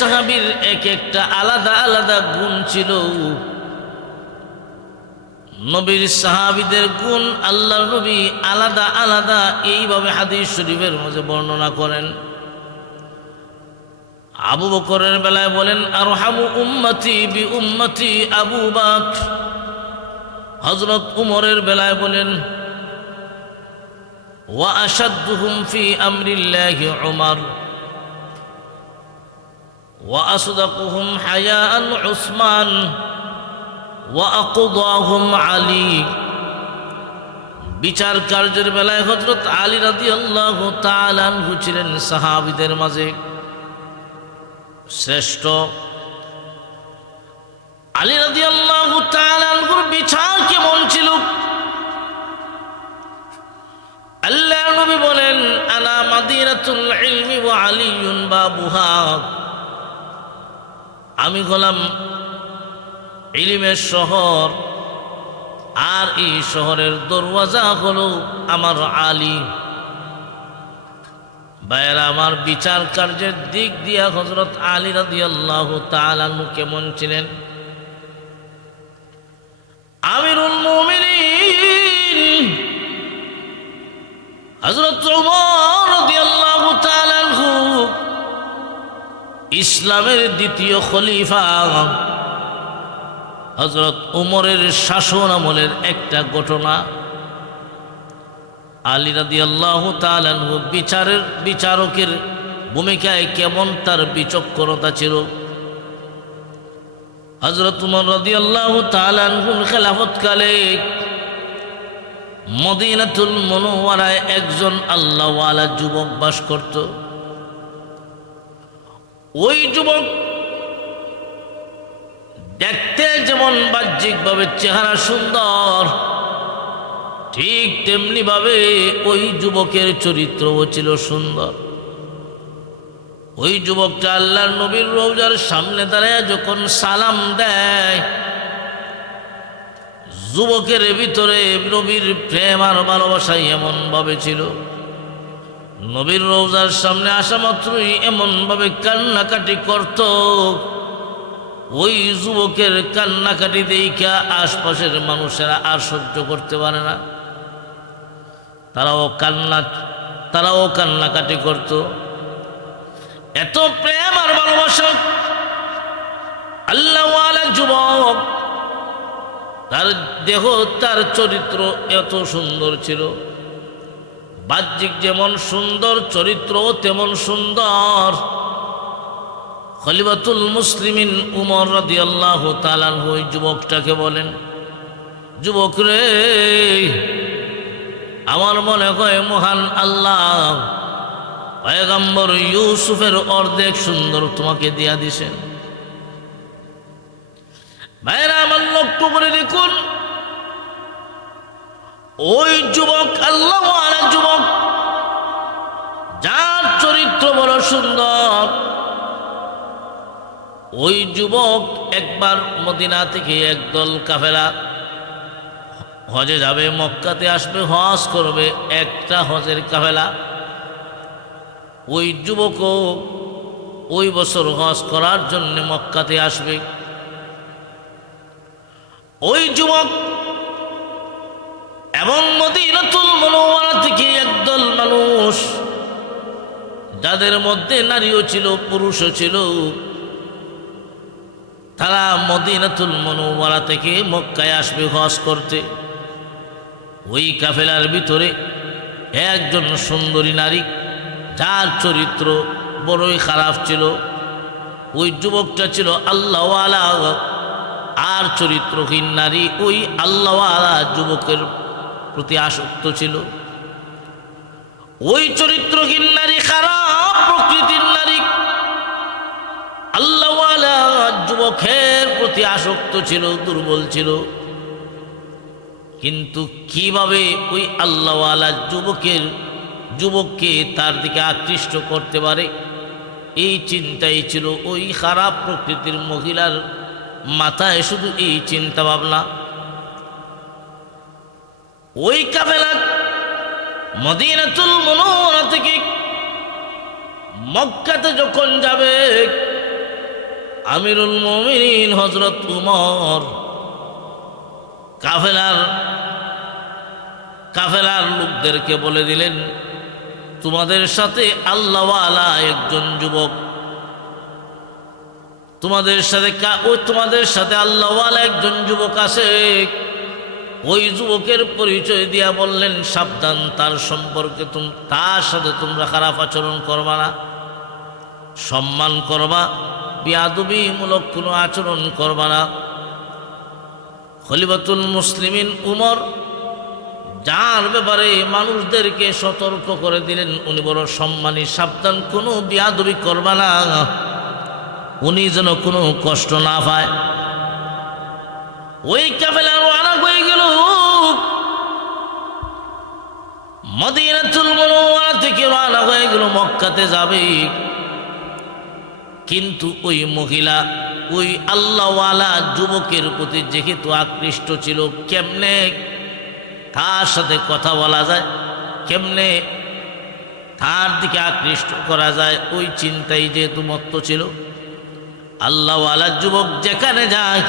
সাহাবীর এক একটা আলাদা আলাদা গুণ ছিল। নবীর সাহাবিদের গুণ আল্লাহ নবী আলাদা আলাদা এইভাবে হাদিস শরীফের মধ্যে বর্ণনা করেন। আবু বকরের বেলায় বলেন আর হামু উম্মতি বি উম্মতি আবু বাক হজরত উমরের বেলায় বলেন, ওয়া আসাদুহুম ফি আমরিল্লাহি উমর। হায়াআন উসমান ওয়া আকদাহুম আলী বিচার কার্যের বেলায় হজরত আলী রাদিয়াল্লাহু তাআলা আনহু ছিলেন সাহাবীদের মাঝে। শ্রেষ্ঠ। আলী রাজি আল্লাহ তালুর বিচার কেমন ছিল? আল্লাহ নবী বলেন, আনা মাদিনাতুল ইলমি ওয়া আলিয়ুন বাবুহা। আমি হলাম ইলিমের শহর, আর এই শহরের দরওয়াজা হলো আমার আলী। ভাইয়েরা, আমার বিচার কার্যের দিক দিয়া হজরত আলী রাদি আল্লাহ তালানু কেমন ছিলেন? আমিরুল মুমিনিন। হজরত উমর তাআলা আনহু ইসলামের দ্বিতীয় খলিফা। হজরত উমরের শাসন আমলের একটা ঘটনা। আলী রাদি আল্লাহ বিচারের বিচারকের ভূমিকায় কেমন তার বিচক্ষণতা ছিল? হজরত উমর রাদি আল্লাহ তালানহুর খেলাফতকালে মদিনাতুল মনোয়ারায় একজন আল্লাহওয়ালা যুবক বাস করত। ওই যুবক দেখতে যেমন বাহ্যিকভাবে চেহারা সুন্দর, ঠিক তেমনি ভাবে ওই যুবকের চরিত্রও ছিল সুন্দর। ওই যুবকটা আল্লাহর নবীর রৌজার সামনে দাঁড়ায়, যখন সালাম দেয়, যুবকের ভিতরে নবীর প্রেম আর ভালোবাসাই এমন ভাবে ছিল। নবীর রৌজার সামনে আসা মাত্রই এমন ভাবে কান্নাকাটি করত। ওই যুবকের কান্নাকাটি দেখা আশপাশের মানুষেরা আর সহ্য করতে পারে না। তারাও কান্না, তারাও কান্নাকাটি করত। এত প্রেম আর ভালোবাসা। আল্লাহওয়ালা যুবক, তার দেহ, তার চরিত্র এত সুন্দর ছিল। বাহ্যিক যেমন সুন্দর চরিত্র তেমন সুন্দর। খলিবাতুল মুসলিমিন উমর রাদি আল্লাহ তালান ওই যুবকটাকে বলেন, যুবক রে, আমার মনে হয় মহান আল্লাহ পয়গম্বর ইউসুফের অর্ধেক সুন্দর তোমাকে দিয়া দিছেন। ভাইরা, আমার লক্ষ্য করে দেখুন ওই যুবক, আল্লাহ যুবক, যার চরিত্র বড় সুন্দর। ওই যুবক একবার মদিনা থেকে একদল কাফেরা হজে যাবে, মক্কাতে আসবে, হজ করবে, একটা হজের কাফেলা। ওই যুবকও ওই বছর হজ করার জন্য মক্কাতে আসবে। ওই যুবক এবং মদিনাতুল মনোয়ারা থেকে একদল মানুষ, যাদের মধ্যে নারীও ছিল, পুরুষও ছিল, তারা মদিনাতুল মনোয়ারা থেকে মক্কায় আসবে হজ করতে। ওই কাফেলার ভিতরে একজন সুন্দরী নারী, যার চরিত্র বড়ই খারাপ ছিল। ওই যুবকটা ছিল আল্লাহওয়ালা, আর চরিত্রহীন নারী ওই আল্লাহওয়ালা যুবকের প্রতি আসক্ত ছিল। ওই চরিত্রহীন নারী খারাপ প্রকৃতির নারী। আল্লাহওয়ালা যুবকের প্রতি আসক্ত ছিল, দুর্বল ছিল। কিন্তু কীভাবে ওই আল্লাহওয়ালা যুবকের যুবককে তার দিকে আকৃষ্ট করতে পারে? এই চিন্তাই ছিল ওই খারাপ প্রকৃতির মহিলার মাথায় শুধু এই চিন্তা ভাবনা ওই কাফেলা মদিনাতুল মনোহরা থেকে মক্কাতে যখন যাবে, আমিরুল মমিন হজরত উমর, কাফেলার কাফেলার লোকদেরকে বলে দিলেন, তোমাদের সাথে আল্লাহওয়ালা একজন যুবক, তোমাদের সাথে ওই তোমাদের সাথে আল্লাহওয়ালা একজন যুবক আছে। ওই যুবকের পরিচয় দিয়া বললেন, সাবধান, তার সম্পর্কে তুম, তার সাথে তোমরা খারাপ আচরণ করবা না। সম্মান করবা, বিয়াদবিমূলক কোনো আচরণ করবা না। খলিফাতুল মুসলিমিন উমর, যার ব্যাপারে মানুষদেরকে সতর্ক করে দিলেন, উনি বড় সম্মানী, সাবধান, কোনো বিয়াদবি করবা না। উনি যেন কোনো কষ্ট না পায়। ওই কাফেলার ওয়ালা হয়ে গেল। মদিনাতুল মনোয়ারা থেকে রওনা হয়ে গেল, মক্কাতে যাবে। কিন্তু ওই মহিলা, ওই আল্লাহওয়ালা যুবকের প্রতি যেহেতু আকৃষ্ট ছিল, কেমনে তার সাথে কথা বলা যায়, কেমনে তার দিকে আকৃষ্ট করা যায়, ওই চিন্তাই যেহেতু মত্ত ছিল। আল্লাহওয়ালা যুবক যেখানে যায়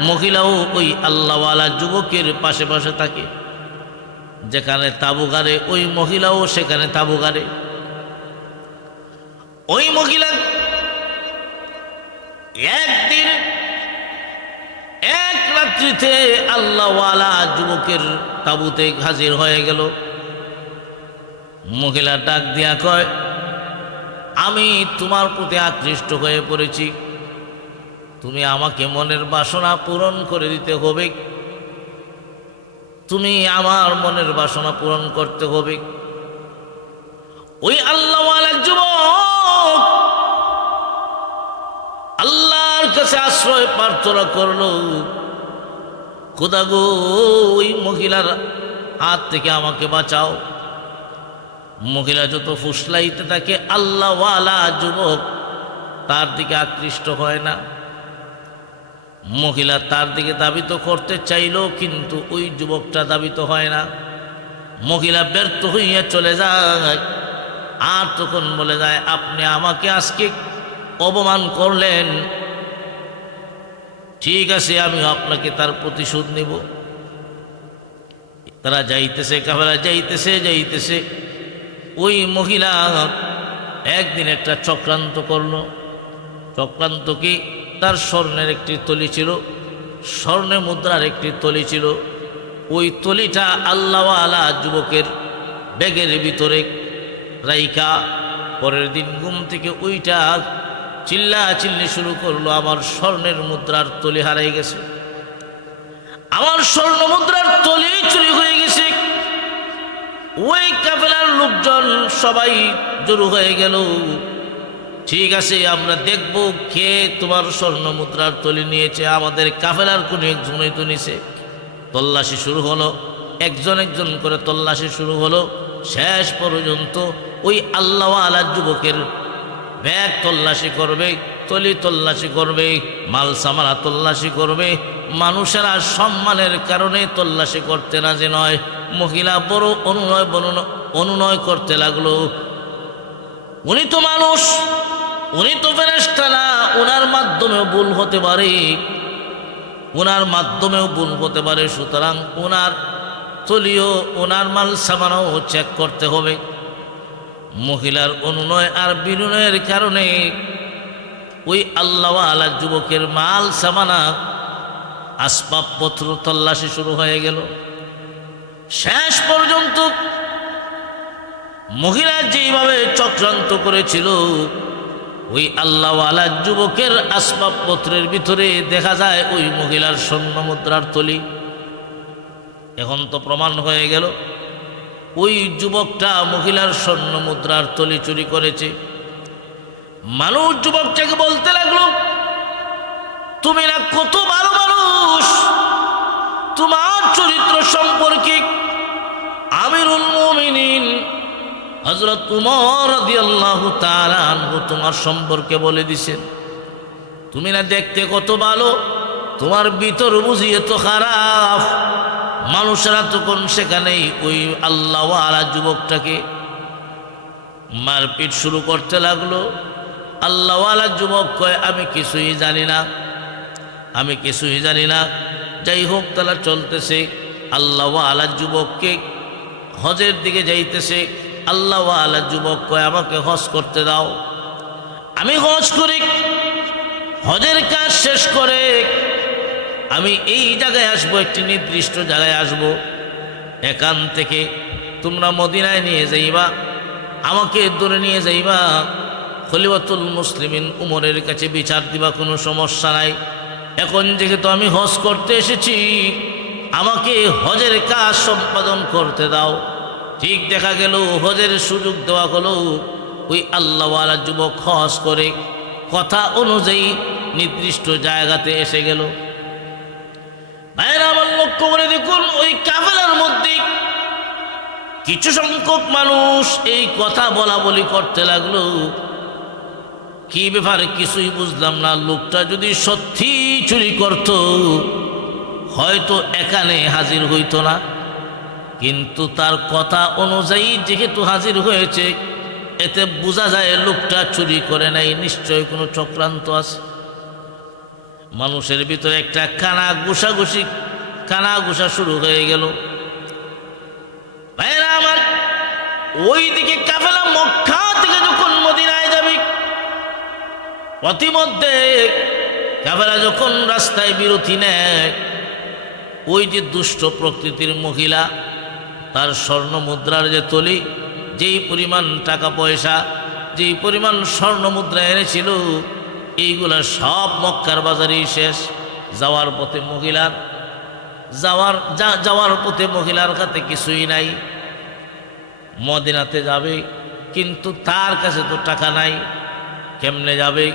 মহিলাও ওই আল্লাহওয়ালা যুবকের পাশে পাশে থাকে। যেখানে তাবু গাড়ে, ওই মহিলাও সেখানে তাবু গাড়ে। ওই মহিলা একদিন এক রাত্রিতে আল্লাহওয়ালা যুবকের তাবুতে হাজির হয়ে গেল। মহিলা ডাক দিয়া কয়, আমি তোমার প্রতি আকৃষ্ট হয়ে পড়েছি। তুমি আমাকে মনের বাসনা পূরণ করে দিতে হবে। তুমি আমার মনের বাসনা পূরণ করতে হবে। ওই আল্লাহওয়ালা যুবক আল্লাহর কাছে আশ্রয় প্রার্থনা করল। খোদা গো, ওই মহিলার হাত থেকে আমাকে বাঁচাও। মহিলা যত ফুসলাইতে থাকে আল্লাহওয়ালা যুবক তার দিকে আকৃষ্ট হয় না। মহিলা তার দিকে দাবিত করতে চাইল, কিন্তু ওই যুবকটা দাবিত হয় না। মহিলা ব্যর্থ হইয়া চলে যায়। আর তখন বলে যায়, আপনি আমাকে আজকে অপমান করলেন। ঠিক আছে, আমি আপনাকে তার প্রতিশোধ নিব। তারা যাইতেছে, কাফেলা যাইতেছে যাইতেছে। ওই মহিলা একদিন একটা চক্রান্ত করল। চক্রান্ত কি তার স্বর্ণের একটি তলি ছিল স্বর্ণের মুদ্রার একটি তলি ছিল। ওই তলিটা আল্লাহওয়ালা যুবকের ব্যাগের ভিতরে রাইকা পরের দিন ঘুম থেকে ওইটা চিল্লা চিল্লি শুরু করল, আমার স্বর্ণের মুদ্রার তলি হারাই গেছে। আমার স্বর্ণ মুদ্রার তলি চুরি হয়ে গেছে। ওই কাফেলার লোকজন সবাই জড়ো হয়ে গেল। ঠিক আছে, আমরা দেখব কে তোমার স্বর্ণ মুদ্রার তলি নিয়েছে। আমাদের কাফেলার কোনো একজনই তো নিছে। তল্লাশি শুরু হলো। একজন একজন করে তল্লাশি শুরু হলো। শেষ পর্যন্ত ওই আল্লাহ আলা যুবকের ব্যাগ তল্লাশি করবে, তলি তল্লাশি করবে মাল সামারা তল্লাশি করবে। মানুষেরা সম্মানের কারণে তল্লাশি করতে না যে নয়। মহিলা বড় অনুনয় বর্ণনা- অনুনয় করতে লাগল। উনি তো মানুষ, উনি তো ফেরেস্তা না ওনার মাধ্যমেও ভুল হতে পারে। ওনার মাধ্যমেও ভুল হতে পারে, সুতরাং ওনার তলিও ওনার মাল সামানাও চেক করতে হবে। মহিলার অনুনয় আর বিনয়ের কারণে ওই আল্লাহ আলা যুবকের মাল সামানা আসবাবপত্র তল্লাশি শুরু হয়ে গেল। শেষ পর্যন্ত মহিলা যেইভাবে চক্রান্ত করেছিল, ওই আল্লাহওয়ালা যুবকের আসবাবপত্রের ভিতরে দেখা যায় ওই মহিলার স্বর্ণ মুদ্রার তলি এখন তো প্রমাণ হয়ে গেল, ওই যুবকটা মহিলার স্বর্ণ মুদ্রার তলি চুরি করেছে। মানুষ যুবকটাকে বলতে লাগল, তুমি না কত ভালো মানুষ, তোমার চরিত্র সম্পর্কে আমিরুল মুমিনিন হজরত উমর আনহু তোমার সম্পর্কে বলে দিছেন, তুমি না দেখতে কত ভালো? তোমার ভিতর বুঝি এত খারাপ। মানুষেরা তখন সেখানেই ওই আল্লাহ আলা যুবকটাকে মারপিট শুরু করতে লাগল। আল্লাহ আল্লাহওয়ালা যুবক কয়, আমি কিছুই জানি না, আমি কিছুই জানি না। যাই হোক তারা চলতেছে। আল্লাহ আল্লাহওয়ালা যুবককে হজের দিকে যাইতেছে। আল্লাহওয়ালা যুবক কয়, আমাকে হজ করতে দাও। আমি হজ করি, হজের কাজ শেষ করে আমি এই জায়গায় আসব, একটি নির্দিষ্ট জায়গায় আসব। এখান থেকে তোমরা মদিনায় নিয়ে যাইবা, আমাকে দূরে নিয়ে যাইবা। খলিফাতুল মুসলিমিন উমরের কাছে বিচার দিবা, কোনো সমস্যা নাই। এখন যেহেতু আমি হজ করতে এসেছি, আমাকে হজের কাজ সম্পাদন করতে দাও। ঠিক দেখা গেল হজের সুযোগ দেওয়া হলো, ওই আল্লাহওয়ালা যুবক হজ করে, কথা অনুযায়ী নির্দিষ্ট জায়গাতে এসে গেল। ভাইরা আমার লক্ষ্য করে দেখুন, ওই কাফেলার মধ্যে কিছু সংখ্যক মানুষ এই কথা বলা বলি করতে লাগল। কি ব্যাপারে কিছুই বুঝলাম না, লোকটা যদি সত্যি চুরি করত, হয়তো এখানে হাজির হইতো না। কিন্তু তার কথা অনুযায়ী যেহেতু হাজির হয়েছে, এতে বোঝা যায় লোকটা চুরি করে নাই নিশ্চয় কোনো চক্রান্ত আছে। মানুষের ভিতরে একটা কানা ঘুষাঘুষি, কানা ঘুষা শুরু হয়ে গেল। ভাইরা আমার ওই দিকে কাফেলা মক্কা থেকে যখন মদিনায় যাবে প্রতিমধ্যে কাফেলা যখন রাস্তায় বিরতি নেয়, ওই যে দুষ্ট প্রকৃতির মহিলা তার স্বর্ণ মুদ্রার যে তলি, যেই পরিমাণ টাকা পয়সা, যেই পরিমাণ স্বর্ণ মুদ্রা এনেছিল, এইগুলা সব মক্কার বাজারেই শেষ। যাওয়ার পথে মহিলার, যাওয়ার, যা- যাওয়ার পথে মহিলার কাছে কিছুই নাই। মদিনাতে যাবে, কিন্তু তার কাছে তো টাকা নাই। কেমনে যাবে?